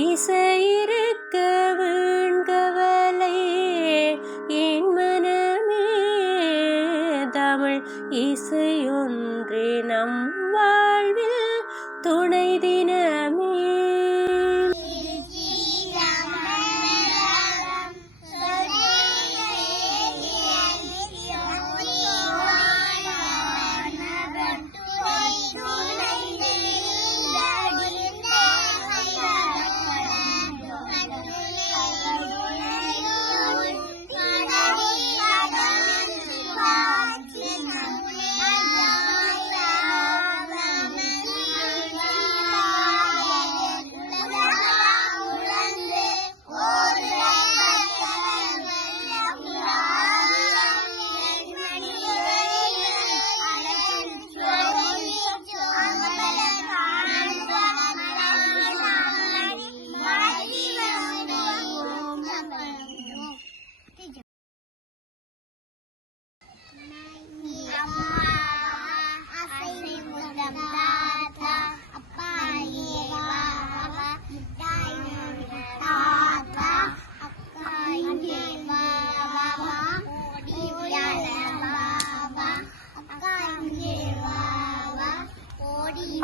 இசையிருக்க வீண்கவலை என் மனமே தமிழ் இசையொன்றே நம் வாழ்வில் துணை தினமே.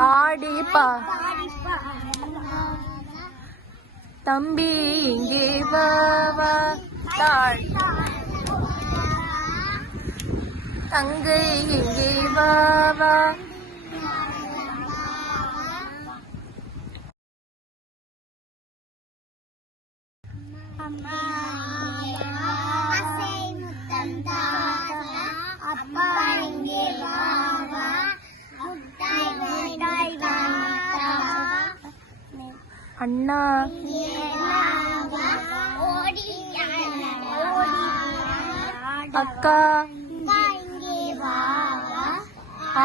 ஆடிப்பா தம்பி இங்கே வா வா தாள் தங்கை இங்கே வா வா அப்பா இங்கே வா வா அண்ணா அக்கா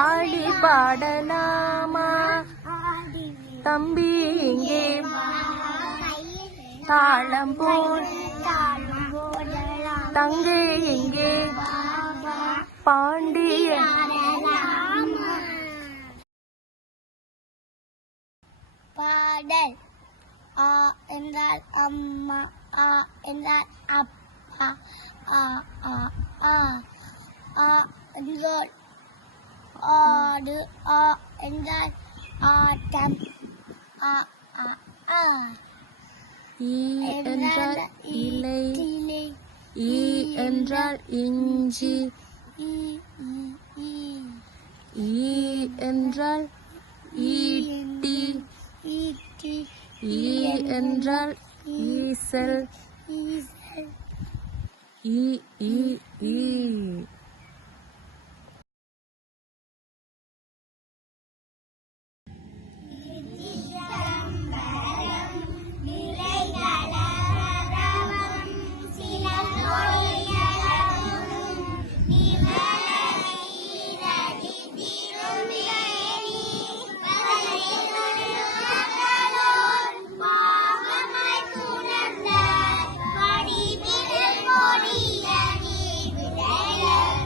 ஆடி பாடலாமா தம்பி இங்கே தாளம் போல் தங்கை இங்கே பாண்டிய பாடல். ஆ என்றால் அம்மா, ஆ என்றால் அப்பா, ஆ ஆ ஆ ஆ என்றால் ஆடு, ஆ என்றால் ஆட்டம், ஆ ஆ ஆ ஈ என்றால் இலை, ஈ என்றால் இஞ்சி, ஈ ஈ ஈ ஈ என்றால் ஈட்டி, ஈட்டி, ஈ என்றால் ஈசல், ஈசல், ஈ ஈ ஈ Yeah.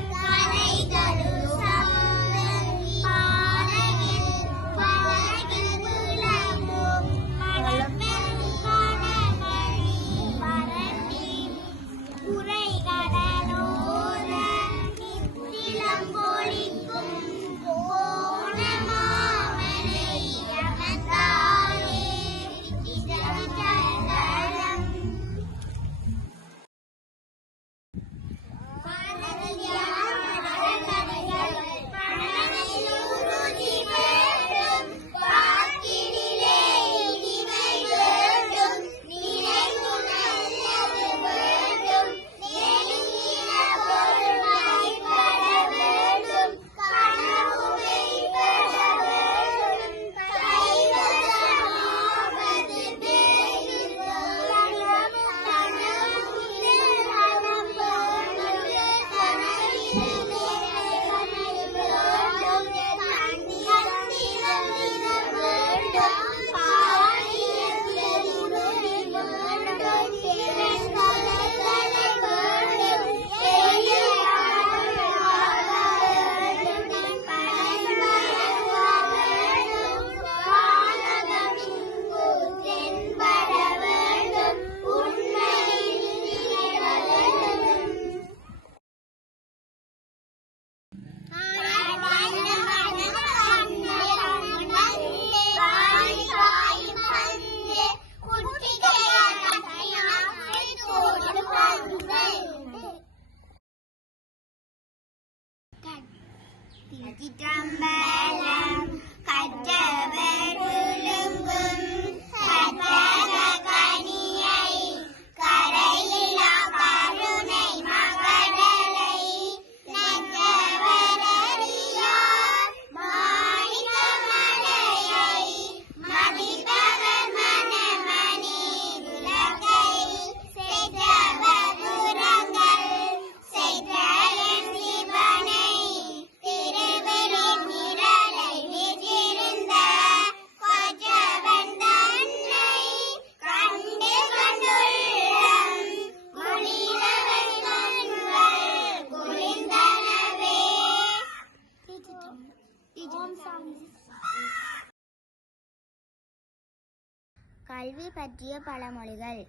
கல்வி பற்றிய பழமொழிகள்.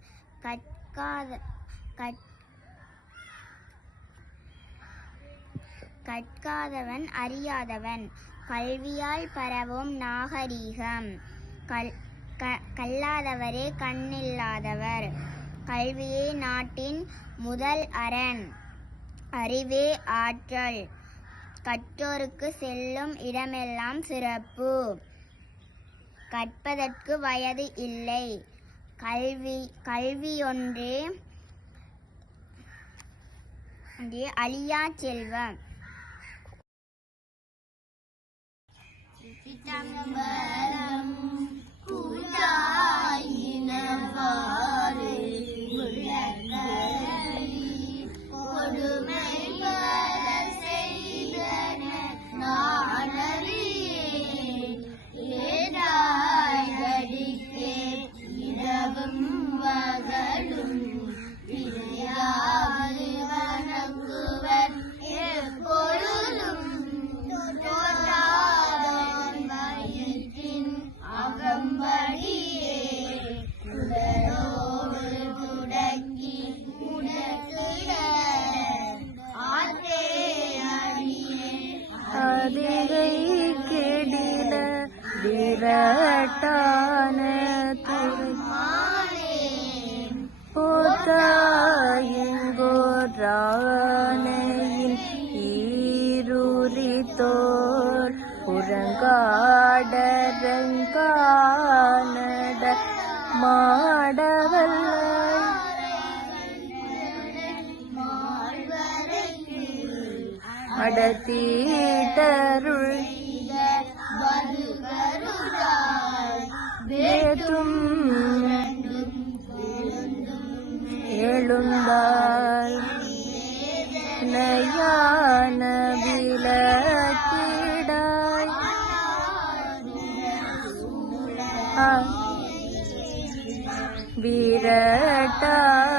கற்காதவன் அறியாதவன். கல்வியால் பரவும் நாகரீகம். கல்லாதவரே கண்ணில்லாதவர். கல்வியே நாட்டின் முதல் அரண். அறிவே ஆற்றல். கற்றோருக்கு செல்லும் இடமெல்லாம் சிறப்பு. கற்பதற்கு வயது இல்லை. கல்வியொன்றே அழியா செல்வம். அதிகை கெடில விரட்டான போதாயங்கோரானையின் ஈருரித்தோர் புறங்காடரங்கானட மாடவல்ல அடத்தீட்டருள் வேதும் எழுந்தால் நயான விளக்கிடாய் விரட்டான